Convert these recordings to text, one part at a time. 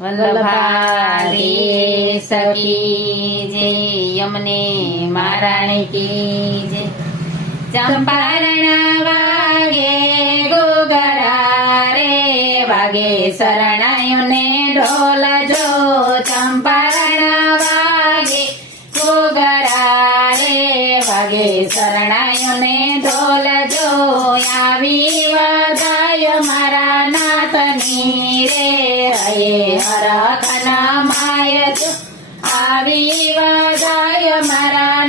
વલ્લભારી સખી જે, યમને મારાણી કી જે. ચંપારણ વાગે ગોગરા રે વાગે શરણાયુને ઢોલ જો ચંપારણ વાગે ગોગરા રે વાગે શરણાયોને ઢોલ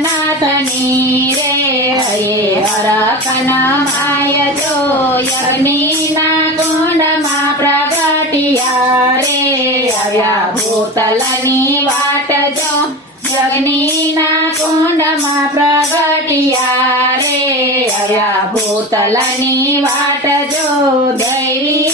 નાથની રે હરે હરખના માય જો યજ્ઞીના કુંડમાં પ્રગટિયા રે આવ્યા ભૂતલની વાટ જો યજ્ઞીના કુંડમાં પ્રગટિયા રે આવ્યા ભૂતલની વાટ જો દૈવી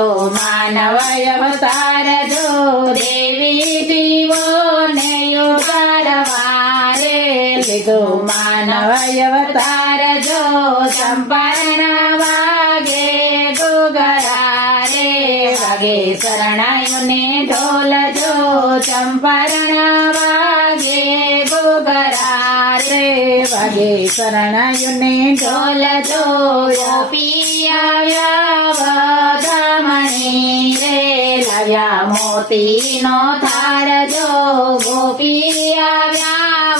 લીધો માનવ અવતાર જો દેવી જીવોને ઉધારવા રે લીધો માનવ અવતાર જો ચંપારણ વાગે ગોગરા રે વાગે શરણાયોને ઢોલ જો ચંપારણ વાગે ગોગરા રે વાગે શરણાયોને ઢોલ જો રે લાવ્યા મોતીનો થાર જો ગોપી આવ્યા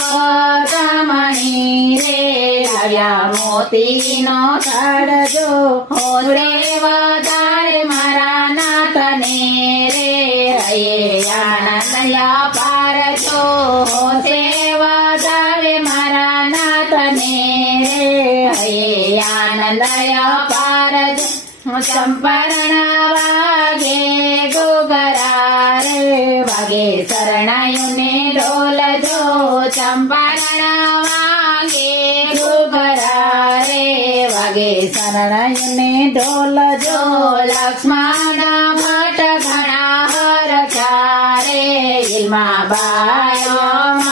વધામણી રે લાવ્યા મોતીનો થાર જો હોરે વધારે મારા નાથને રે હે આનંદયા પાર જો હોતે વધારે મારા નાથને રે હે આનંદયા પાર જો ચંપરણ વાગે ગોગરા રે વાગે શરણાયુને ઢોલ જો ચંપરણ વાગે ગોગરા રે વાગે શરણાયુને ઢોલ જો લક્ષ્મણ ભટ ઘણા હર ચારે ઇલમા બાયો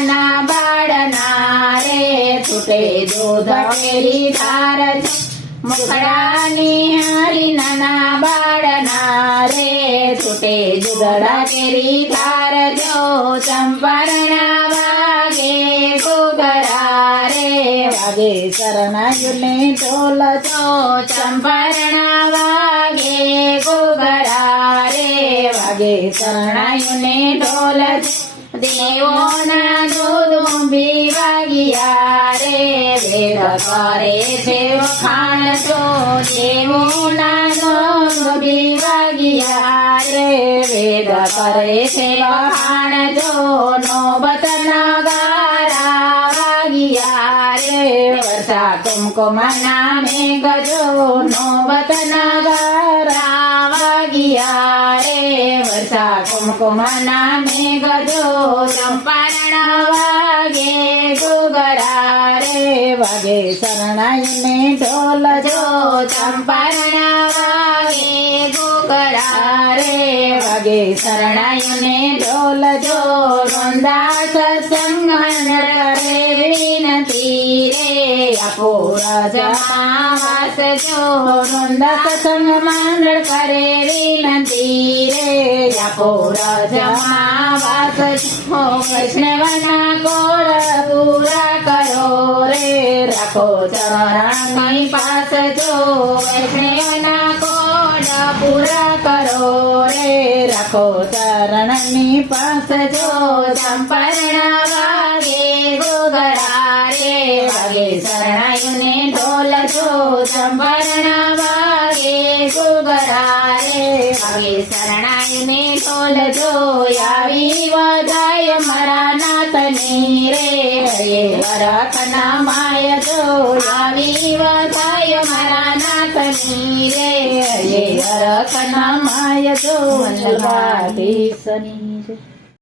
નાના બાળના રે છૂટે દૂધ કેરી ધાર જો મુખડાની હાડી નાના બાળના રે છૂટે દૂધડા કેરી ધાર જો. ચંપરણા વાગે ગોગરા રે વાગે શરણાયુને ઢોલ જો ચંપરણા વાગે ગોગરા રે વાગે શરણાયુને ઢોલ જો દેવોના દોદુંબી વાગ્યા રે વેદ કરે છે વખાણ જો દેવોના દોદુંબી વાગ્યા રે વેદ કરે છે વખાણ જો નોબત ગારા વાગ્યા રે વર્ષા કુમકુમ નામે જો કુમકુમના મેઘ જો ચંપારણ વાગે ગોગરા રે વાગે. શરણાઈને ઢોલ જો ચંપારણ વાગે ગોગરા રે વાગે. શરણાઈને ઢોલ જો રોંદા સત્સંગ આપો રાજા વાસ જો રોંદા સત્સંગ મંડળ કરે વિનંતી રે આપો રાજા વાસ જો વૈષ્ણવના કોળ પૂરા કરો રે રાખો ચરણની પાસ જો વૈષ્ણવના કોડ પૂરા કરો રે રાખો ચરણની પાસ જો ચંપરણ વાગે રે શરણાયુને ઢોલ જો સંભરણા વાગે ગોગરા રે વાગે શરણાયુને ઢોલ જો આવી વધાય મારા નાથની રે હરે વરખના માય જો આવી વધાય મારા નાથની રે હરે વરખના માય જો વલ્લભાધીશની જય.